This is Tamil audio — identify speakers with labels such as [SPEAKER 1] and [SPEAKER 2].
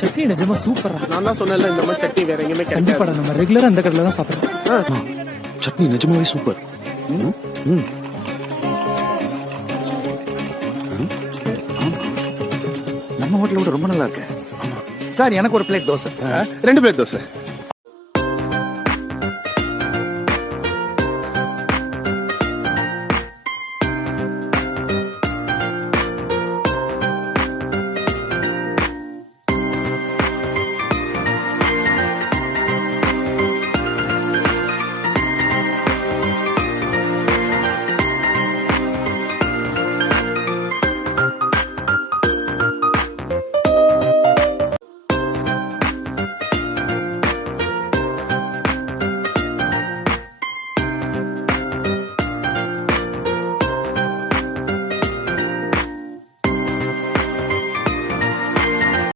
[SPEAKER 1] சட்னி நிஜமா சூப்பரா
[SPEAKER 2] நான் தான் சொன்னல இந்த மாதிரி சட்னி வேற எங்கேயுமே
[SPEAKER 1] கண்டிப்பா நம்ம ரெகுலரா அந்த கடையில தான் சாப்பிடுறோம்.
[SPEAKER 3] சட்னி நிஜமாவே சூப்பர் ம், ம். ம், நம்ம ஹோட்டலோட ரொம்ப நல்லா இருக்கு.
[SPEAKER 4] சார் எனக்கு ஒரு பிளேட் தோசை.
[SPEAKER 5] ரெண்டு பிளேட் தோசை.